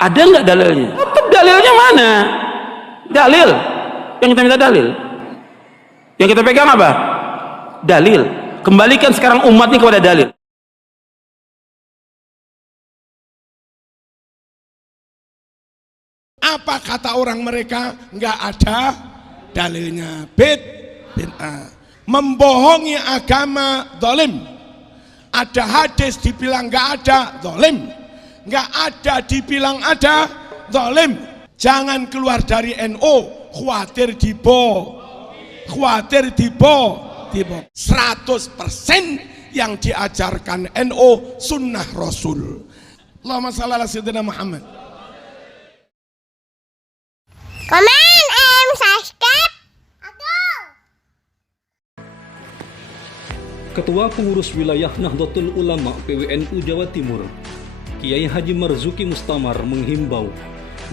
Ada nggak dalilnya? Tetap dalilnya mana? Dalil. Yang kita minta dalil. Yang kita pegang apa? Dalil. Kembalikan sekarang umat ini kepada dalil. Apa kata orang mereka? Nggak ada dalilnya. Bid'ah. Membohongi agama, zalim. Ada hadis dibilang nggak ada, zalim. Nggak ada dibilang ada, zalim. Jangan keluar dari NU, khawatir khawatir dibo. 100% yang diajarkan NU sunnah Rasul. Allahumma shalli ala sayyidina Muhammad. Komen, subscribe, Ketua Pengurus Wilayah Nahdlatul Ulama PWNU Jawa Timur, Kiai Haji Marzuki Mustamar menghimbau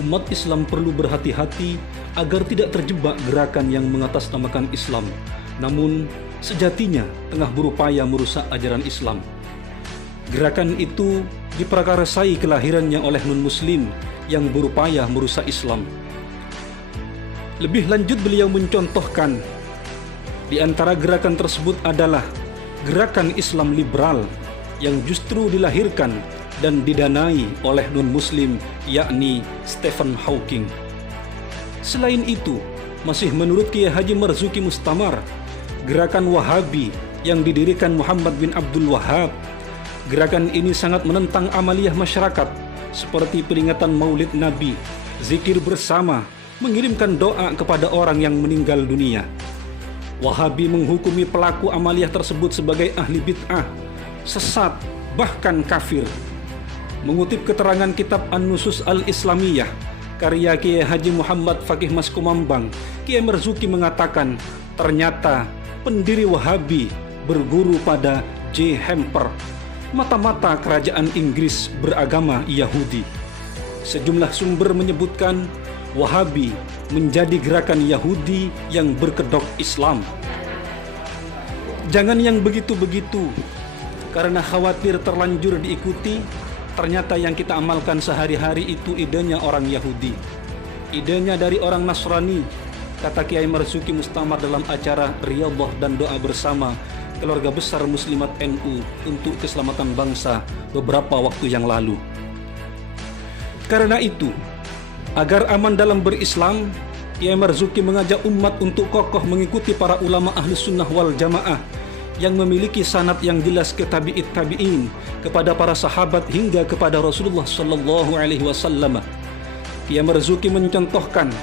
umat Islam perlu berhati-hati agar tidak terjebak gerakan yang mengatasnamakan Islam, namun sejatinya tengah berupaya merusak ajaran Islam. Gerakan itu diprakarsai kelahirannya oleh non-muslim yang berupaya merusak Islam. Lebih lanjut beliau mencontohkan di antara gerakan tersebut adalah gerakan Islam liberal yang justru dilahirkan dan didanai oleh non-muslim, yakni Stephen Hawking. Selain itu, masih menurut Kiai Haji Marzuki Mustamar, gerakan Wahabi yang didirikan Muhammad bin Abdul Wahab, gerakan ini sangat menentang amaliyah masyarakat seperti peringatan Maulid Nabi, zikir bersama, mengirimkan doa kepada orang yang meninggal dunia. Wahabi menghukumi pelaku amaliyah tersebut sebagai ahli bid'ah, sesat, bahkan kafir. Mengutip keterangan kitab An-Nusus Al-Islamiyah karya Kiai Haji Muhammad Fakih Mas Kumambang, Kiai Marzuki mengatakan ternyata pendiri Wahabi berguru pada J. Hamper, mata-mata kerajaan Inggris beragama Yahudi. Sejumlah sumber menyebutkan Wahabi menjadi gerakan Yahudi yang berkedok Islam. Jangan yang begitu-begitu, karena khawatir terlanjur diikuti, ternyata yang kita amalkan sehari-hari itu idenya orang Yahudi. Idenya dari orang Nasrani, kata Kiai Marzuki Mustamar dalam acara Riyadhah dan Doa Bersama Keluarga Besar Muslimat NU untuk Keselamatan Bangsa beberapa waktu yang lalu. Karena itu, agar aman dalam berislam, Kiai Marzuki mengajak umat untuk kokoh mengikuti para ulama ahli sunnah wal jamaah yang memiliki sanad yang jelas ke tabi'in kepada para sahabat hingga kepada Rasulullah Sallallahu Alaihi Wasallam. Kiai Marzuki mencontohkan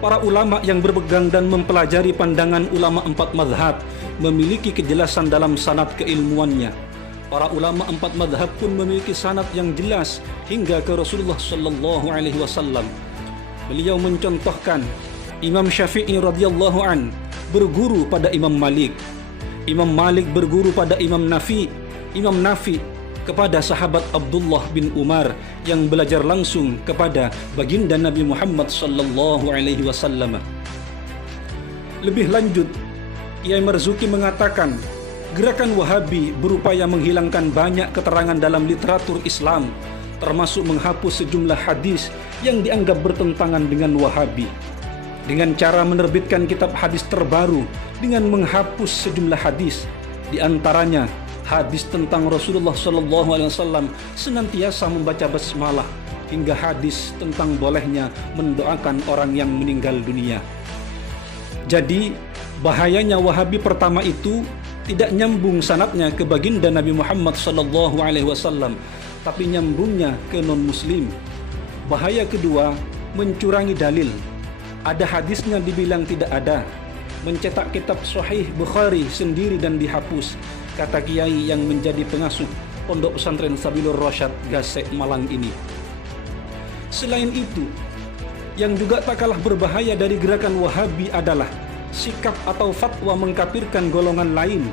para ulama yang berpegang dan mempelajari pandangan ulama 4 mazhab memiliki kejelasan dalam sanad keilmuannya. Para ulama 4 mazhab pun memiliki sanad yang jelas hingga ke Rasulullah Sallallahu Alaihi Wasallam. Beliau mencontohkan Imam Syafi'i radhiyallahu an berguru pada Imam Malik. Imam Malik berguru pada Imam Nafi. Imam Nafi kepada sahabat Abdullah bin Umar yang belajar langsung kepada baginda Nabi Muhammad sallallahu alaihi wasallam. Lebih lanjut, Kiai Marzuki mengatakan gerakan Wahabi berupaya menghilangkan banyak keterangan dalam literatur Islam, termasuk menghapus sejumlah hadis yang dianggap bertentangan dengan Wahabi, dengan cara menerbitkan kitab hadis terbaru dengan menghapus sejumlah hadis, di antaranya hadis tentang Rasulullah SAW senantiasa membaca basmalah, hingga hadis tentang bolehnya mendoakan orang yang meninggal dunia. Jadi bahayanya Wahabi pertama itu tidak nyambung sanadnya ke baginda Nabi Muhammad SAW, tapi nyambungnya ke non-muslim. Bahaya kedua, mencurangi dalil. Ada hadisnya dibilang tidak ada. Mencetak kitab Sahih Bukhari sendiri dan dihapus, kata kiai yang menjadi pengasuh Pondok Pesantren Sabilur Rasyad Gasek Malang ini. Selain itu, yang juga tak kalah berbahaya dari gerakan Wahabi adalah sikap atau fatwa mengkafirkan golongan lain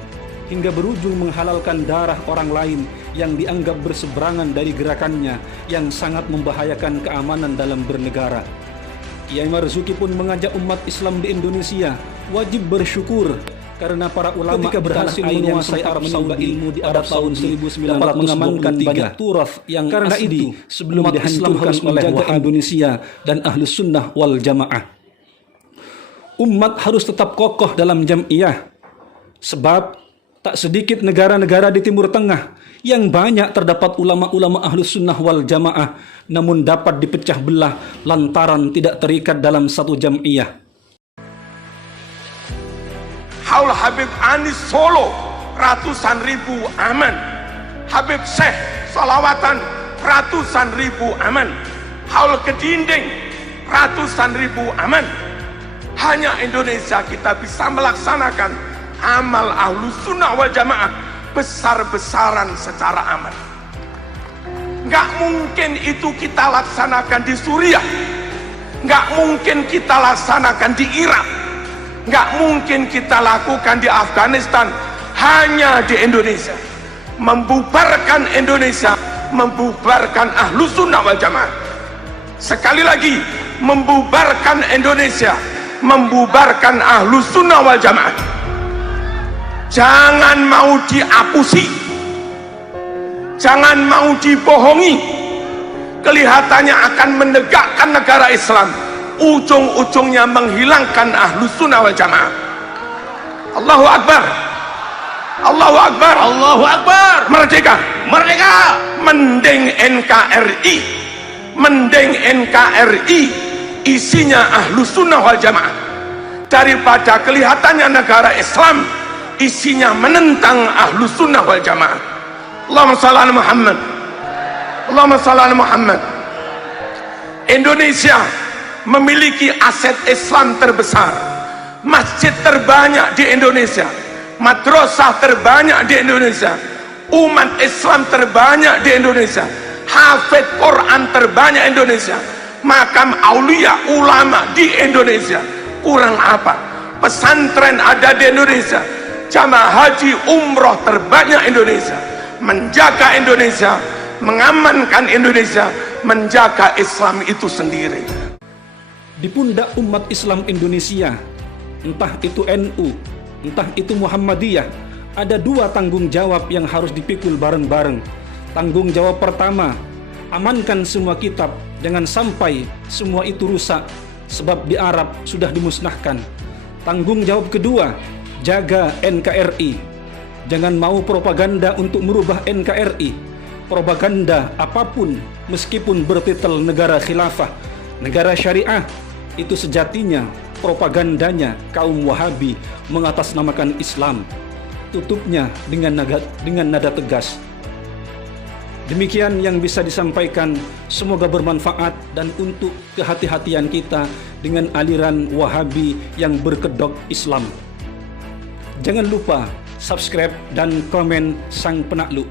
hingga berujung menghalalkan darah orang lain yang dianggap berseberangan dari gerakannya yang sangat membahayakan keamanan dalam bernegara. Kiai Marzuki pun mengajak umat Islam di Indonesia wajib bersyukur Karena para ulama ketika berhasil menguasai Arab Saudi ilmu di Arab tahun 1923 mengamankan banyak turaf yang karena asli itu sebelum dihancurkan oleh Wahabi Indonesia dan Ahlus Sunnah wal Jamaah. Umat harus tetap kokoh dalam jam'iyah, sebab tak sedikit negara-negara di Timur Tengah yang banyak terdapat ulama-ulama Ahlus Sunnah wal Jamaah namun dapat dipecah belah lantaran tidak terikat dalam satu jam'iyah. Haul Habib Anis Solo ratusan ribu aman, Habib Syekh salawatan ratusan ribu aman, Haul Kedinding ratusan ribu aman. Hanya Indonesia kita bisa melaksanakan amal Ahlus Sunnah wal Jamaah besar-besaran secara aman. Nggak mungkin itu kita laksanakan di Suriah, nggak mungkin kita laksanakan di Irak, nggak mungkin kita lakukan di Afghanistan, hanya di Indonesia. Membubarkan Indonesia, membubarkan Ahlus Sunnah wal Jamaah. Sekali lagi, membubarkan Indonesia, membubarkan Ahlus Sunnah wal Jamaah. Jangan mau diapusi, jangan mau dibohongi. Kelihatannya akan menegakkan negara Islam, ujung-ujungnya menghilangkan Ahlus Sunnah wal Jamaah. Allahu Akbar, Allahu Akbar, Allahu Akbar. Merdeka, merdeka. Mending NKRI, mending NKRI isinya Ahlus Sunnah wal Jamaah daripada kelihatannya negara Islam isinya menentang Ahlus Sunnah wal Jamaah. Allahumma shalli ala Muhammad, Allahumma shalli ala Muhammad. Indonesia memiliki aset Islam terbesar, masjid terbanyak di Indonesia, madrasah terbanyak di Indonesia, umat Islam terbanyak di Indonesia, hafid Quran terbanyak Indonesia, makam aulia ulama di Indonesia. Kurang apa? Pesantren ada di Indonesia, jamaah haji umroh terbanyak Indonesia. Menjaga Indonesia, mengamankan Indonesia, menjaga Islam itu sendiri. Di pundak umat Islam Indonesia, entah itu NU, entah itu Muhammadiyah, ada dua tanggung jawab yang harus dipikul bareng-bareng. Tanggung jawab pertama, amankan semua kitab, jangan sampai semua itu rusak, sebab di Arab sudah dimusnahkan. Tanggung jawab kedua, jaga NKRI. Jangan mau propaganda untuk merubah NKRI. Propaganda apapun, meskipun bertitel negara khilafah, negara syariah, itu sejatinya propagandanya kaum Wahabi mengatasnamakan Islam. Tutupnya dengan nada tegas. Demikian yang bisa disampaikan, semoga bermanfaat dan untuk kehati-hatian kita dengan aliran Wahabi yang berkedok Islam. Jangan lupa subscribe dan komen Sang Penakluk.